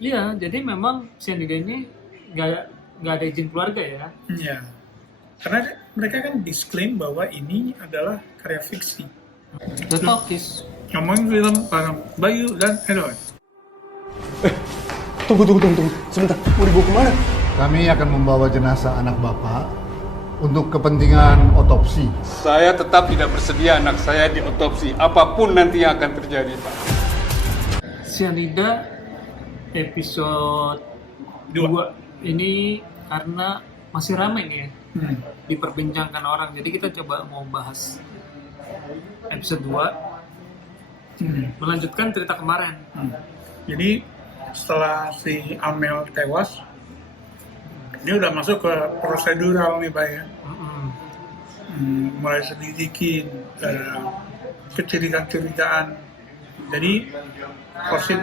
Iya, jadi memang cyanida ini nggak ada izin keluarga ya. Ya, karena mereka kan disclaim bahwa ini adalah karya fiksi. The Talkies. Ngomongin film Bayu dan Edward. Tunggu. Sebentar, mau dibawa kemana? Kami akan membawa jenazah anak Bapak untuk kepentingan otopsi. Saya tetap tidak bersedia anak saya diotopsi, apapun nanti yang akan terjadi, Pak. Cyanida episode 2 ini karena masih ramai nih ya, diperbincangkan orang. Jadi kita coba mau bahas episode 2, melanjutkan cerita kemarin. Jadi setelah si Amel tewas, dia udah masuk ke prosedural nih Pak ya. Mulai selidikin kecurigaan. Jadi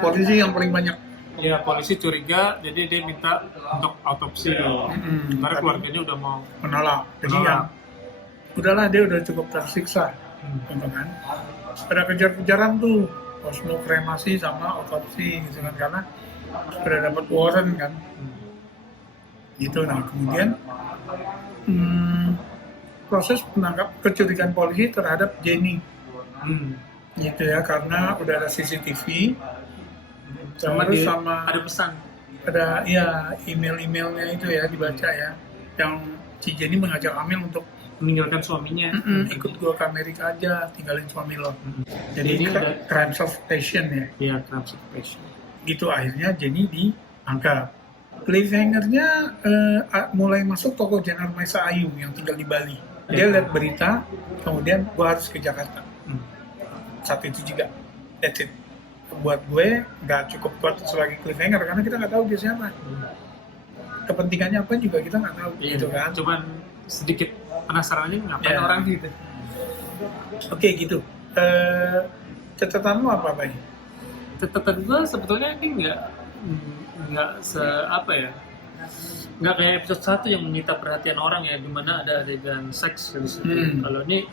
polisi yang paling banyak. Ya, polisi curiga, jadi dia minta untuk autopsi. Karena keluarganya udah mau menolak. Jadi ya udahlah, dia udah cukup tersiksa, gitu kan. Ada kejar-kejaran tuh, harus mau kremasi sama otopsi gitu kan, karena sudah dapat warrant kan. Gitu. Nah kemudian proses penangkap kecurigaan polisi terhadap Jenny, gitu ya, karena udah ada CCTV. sama ada pesan. Ada ya email-emailnya itu ya dibaca ya, yang si Jenny mengajak Amel untuk Meninggalkan suaminya. ikut gua ke Amerika aja, tinggalin suami lo. Jadi Ini ada crimes of passion ya. ya transportation. Gitu akhirnya Jenny diangkat. Cliffhanger-nya mulai masuk tokoh Jenar Maesa Ayu yang tinggal di Bali. Dia lihat berita, kemudian gua harus ke Jakarta. Saat itu juga, that's it. Buat gue nggak cukup kuat sebagai cliffhanger karena kita nggak tahu dia siapa, kepentingannya apa juga kita nggak tahu, gitu kan. Cuman sedikit penasaran aja ngapain orang gitu. Oke, gitu. Catatan lu apa Bay? Catatan gue sebetulnya ini nggak nggak kayak episode 1 yang menyita perhatian orang ya, dimana ada adegan seks di situ. Kalau ini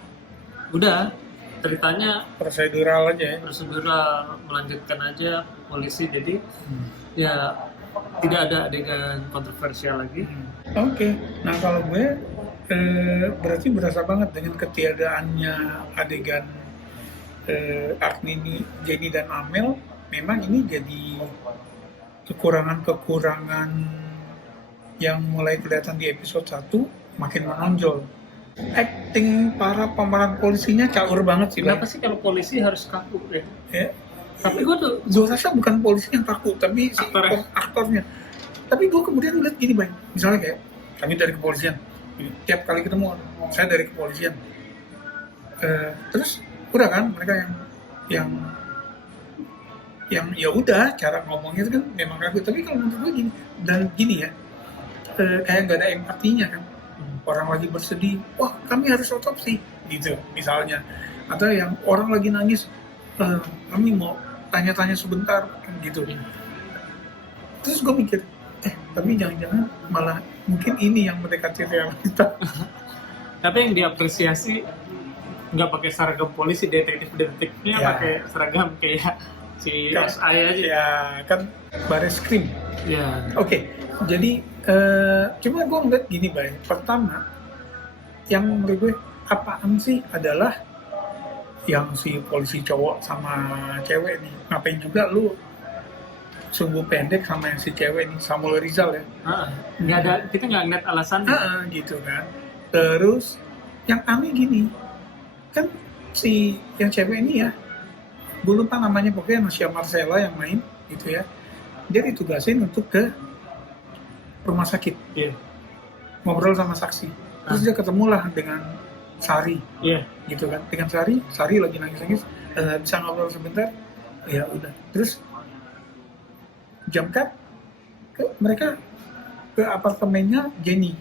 udah ceritanya Prosedural aja ya. prosedural, melanjutkan aja polisi, jadi ya tidak ada adegan kontroversial lagi. Oke. Nah kalau gue berarti berasa banget dengan ketiadaannya adegan Agni, Jenny dan Amel. Memang ini jadi kekurangan yang mulai kelihatan di episode 1 makin menonjol. Acting para pemeran polisinya caur banget sih. Kenapa sih kalau polisi harus kaku ya? Tapi gue rasa bukan polisi yang kaku, tapi si aktornya. Tapi gue kemudian lihat gini Bang, misalnya kayak kami dari kepolisian, tiap kali ketemu saya dari kepolisian, terus udah kan mereka yang ya udah cara ngomongnya itu kan memang kaku. Tapi kalau menurut gue gini ya, kayak nggak ada empatinya kan. Orang lagi bersedih, wah kami harus otopsi, gitu misalnya. Atau yang orang lagi nangis, kami mau tanya-tanya sebentar, gitu. Terus gue mikir, tapi jangan-jangan malah mungkin ini yang mendekati realita. Tapi yang diapresiasi nggak pakai seragam polisi, detektifnya pakai seragam kayak si SI aja. Ya kan Bareskrim. Ya. Oke, jadi cuma gue ngeliat gini Bay. Pertama, yang menurut gue apaan sih adalah yang si polisi cowok sama cewek nih. Ngapain juga lu sumbu pendek sama yang si cewek nih, Samuel Rizal ya. Nggak ada, kita nggak ngeliat alasan. Gitu kan. Terus yang aneh gini, kan si yang cewek ini ya, gue lupa namanya, pokoknya Nasya Marcella yang main gitu ya. Dia ditugasin untuk ke rumah sakit, ngobrol sama saksi. Terus dia ketemulah dengan Sari, gitu kan. Dengan Sari lagi nangis-nangis, bisa ngobrol sebentar, ya udah. Terus jam cut, mereka ke apartemennya Jenny,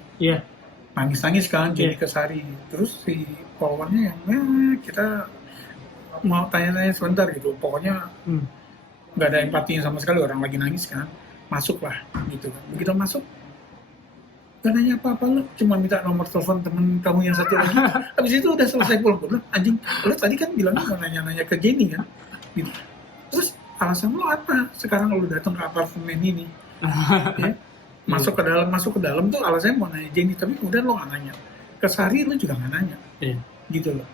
nangis-nangis kan, Jenny ke Sari. Terus si followernya yang, kita mau tanya-tanya sebentar gitu. Pokoknya nggak ada empatinya sama sekali, orang lagi nangis kan. Masuklah gitu kan. Begitu masuk gak nanya apa-apa, lu cuma minta nomor telepon temen kamu yang satu lagi. Habis itu udah selesai pulang. Anjing, lu tadi kan bilangnya mau nanya-nanya ke Jenny kan gitu. Terus alasan lo apa sekarang lo datang ke apartemen ini? Ya? Masuk ke dalam tuh alasannya mau nanya Jenny, tapi kemudian lo nggak nanya. Ke Sari lo juga nggak nanya. Iya. Gitu loh.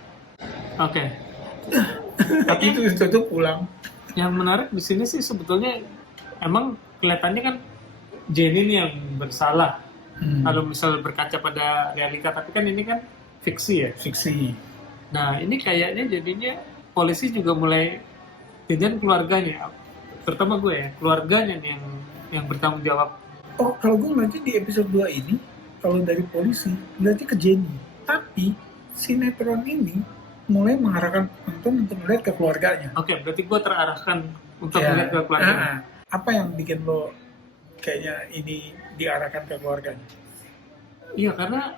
Oke. Tapi itu pulang. Yang menarik di sini sih sebetulnya emang kelihatannya kan Jenny nih yang bersalah. Kalau misal berkaca pada realita, tapi kan ini kan fiksi ya. Fiksi. Nah ini kayaknya jadinya polisi juga mulai jajan keluarganya, terutama gue ya, keluarganya nih yang bertanggung jawab. Oh, kalau gue nanti di episode 2 ini, kalau dari polisi, berarti ke Jenny. Tapi sinetron ini mulai mengarahkan penonton untuk melihat ke keluarganya. Oke, berarti gue terarahkan untuk melihat ke keluarganya. Apa yang bikin lo kayaknya ini diarahkan ke keluarganya? Iya, karena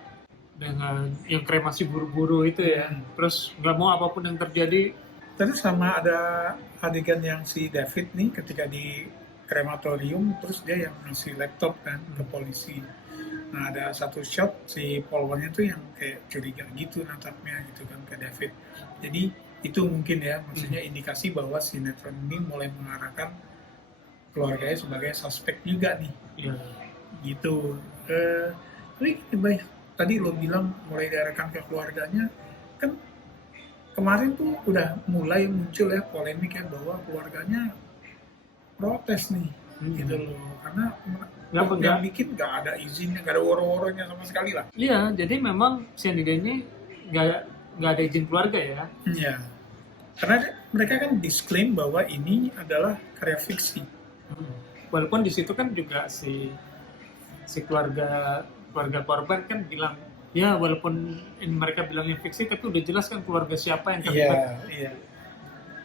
dengan yang kremasi buru-buru itu ya, terus nggak mau apapun yang terjadi. Terus sama ada adegan yang si David nih ketika di krematorium, terus dia yang ngasih laptop kan ke polisi. Nah ada satu shot si polwannya tuh yang kayak curiga gitu natapnya gitu kan ke David. Jadi itu mungkin ya maksudnya indikasi bahwa sinetron ini mulai mengarahkan keluarganya sebagai suspek juga nih. Iya. Gitu. Tapi baik tadi lo bilang mulai diarahkan ke keluarganya, kan kemarin tuh udah mulai muncul ya polemik ya bahwa keluarganya protes nih gitu loh, karena yang bikin nggak ada izinnya, nggak ada woro-woronya sama sekali lah. Iya, jadi memang cyanida ini nggak ada izin keluarga ya. Iya, karena mereka kan disclaim bahwa ini adalah karya fiksi. Walaupun di situ kan juga si keluarga korban kan bilang ya walaupun mereka bilangnya fiksi tapi udah jelas kan keluarga siapa yang terlibat. Iya.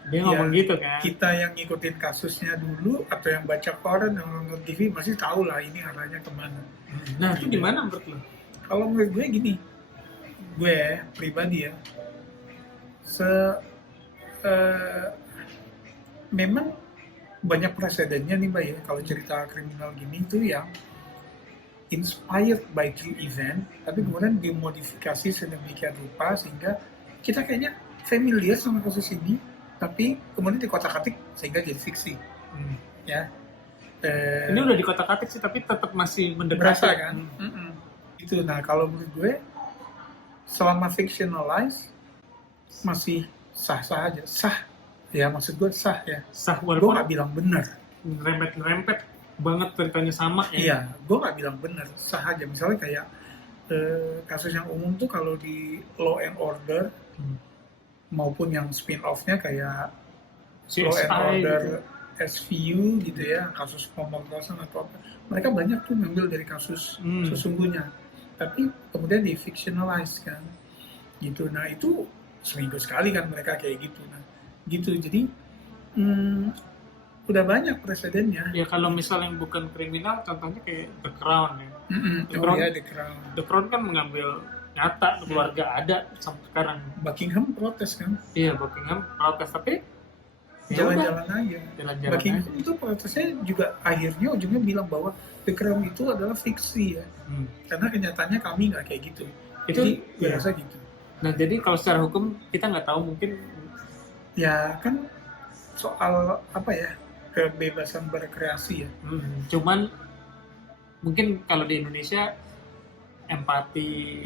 Dia ngomong gitu kan. Kita yang ngikutin kasusnya dulu atau yang baca koran, yang nonton TV masih tahu lah ini arahnya kemana. Nah itu gimana menurut lo? Kalau menurut gue gini, gue pribadi ya, memang banyak presidennya nih Mbak ya, kalau cerita kriminal gini itu yang inspired by true event, tapi kemudian dimodifikasi sedemikian rupa sehingga kita kayaknya familiar sama kasus ini, tapi kemudian dikotak-atik sehingga jadi fiksi. Ya. Ini udah dikotak-atik sih, tapi tetap masih mendekati. Berasa kan? Itu. Nah kalau menurut gue, selama fictionalized masih sah-sah aja. Sah. Ya maksud gue sah ya. Sah Gue walaupun nggak bilang benar. Ngerempet banget ceritanya sama ya. Iya, gue nggak bilang benar, sah aja. Misalnya kayak kasus yang umum tuh kalau di Law and Order maupun yang spin-off-nya kayak CSI, Law and Order gitu. SVU gitu ya, kasus pemerkosaan atau apa. Mereka banyak tuh ngambil dari kasus sesungguhnya, tapi kemudian di fictionalize kan, gitu. Nah itu seminggu sekali kan mereka kayak gitu. Nah gitu, jadi udah banyak presidennya. Ya kalau misal yang bukan kriminal, contohnya kayak The Crown ya. The Crown kan mengambil nyata keluarga ada sampai sekarang. Buckingham protes kan? Iya, Buckingham protes, tapi jalan-jalan aja. Jalan-jalan Buckingham aja. itu protesnya juga akhirnya ujungnya bilang bahwa The Crown itu adalah fiksi ya. Karena kenyataannya kami nggak kayak gitu. Itu jadi biasa gitu. Nah jadi kalau secara hukum kita nggak tahu, mungkin ya kan soal apa ya, kebebasan berkreasi ya. Cuman mungkin kalau di Indonesia empati,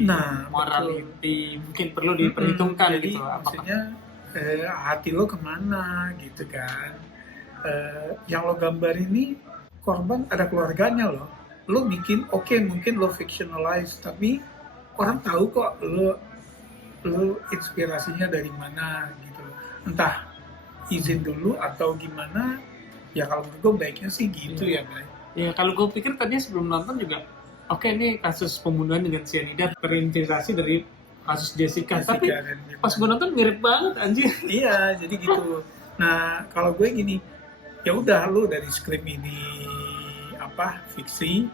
morality mungkin perlu diperhitungkan jadi, gitu. Maksudnya hati lo kemana gitu kan. Yang lo gambar ini korban ada keluarganya lo. Lo bikin mungkin lo fictionalize, tapi orang tahu kok lo inspirasinya dari mana gitu. Entah izin dulu atau gimana. Ya kalau menurut gue baiknya sih gitu ya Bay. Ya kalau gue pikir tadi sebelum nonton juga ini kasus pembunuhan dengan cyanida terinspirasi dari kasus Jessica. Tapi pas gue nonton mirip banget anjir. Iya, jadi gitu. Nah, kalau gue gini, ya udah lu dari skrip ini fiksi,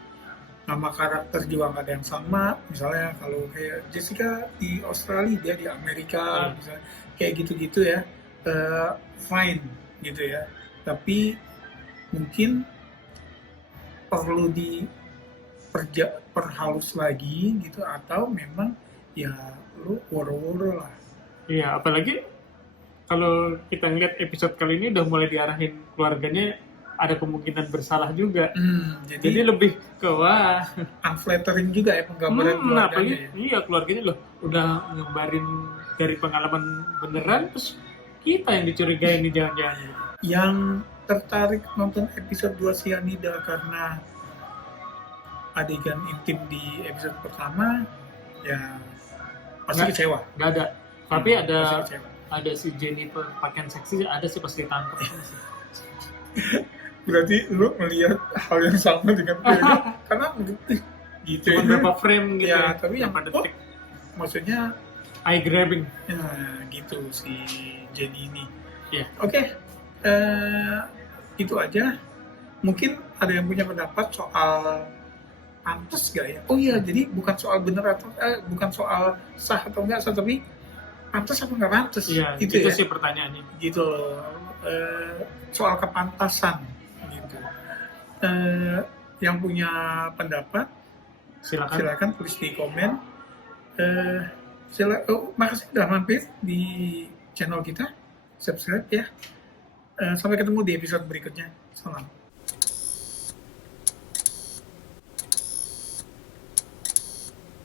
nama karakter juga nggak ada yang sama. Misalnya kalau kayak Jessica di Australia, dia di Amerika, misalnya kayak gitu-gitu ya, fine gitu ya. Tapi mungkin perlu perhalus lagi gitu, atau memang ya lu woro-woro lah. Iya, apalagi kalau kita ngeliat episode kali ini udah mulai diarahin keluarganya ada kemungkinan bersalah juga. Jadi Jadi lebih ke wah, unflattering juga ya penggambaran keluarganya. apalagi Ya. iya keluarganya loh udah ngebarin dari pengalaman beneran, terus kita yang dicurigai nih jangan-jangan. Yang tertarik nonton episode 2 Cyanida karena adegan intim di episode pertama, ya pasti Nggak. kecewa. Nggak ada. Tapi Pasti kecewa. ada si Jennifer pakaian seksi, ada sih pas ditangkap. Berarti lu melihat hal yang sama dengan gue karena gitu Cuma berapa frame gitu ya, tapi yang berapa oh, detik. maksudnya Eye grabbing. ya gitu si Jenny ini. Iya. Oke, itu aja. Mungkin ada yang punya pendapat soal pantas gak ya? Oh iya, jadi bukan soal bener atau bukan soal sah atau enggak sah, tapi pantas apa nggak pantas? Iya, itu itu ya. sih pertanyaannya. Gitu soal kepantasan gitu. Yang punya pendapat silakan tulis di komen. Makasih udah mampir di channel kita, subscribe ya. Sampai ketemu di episode berikutnya. Salam.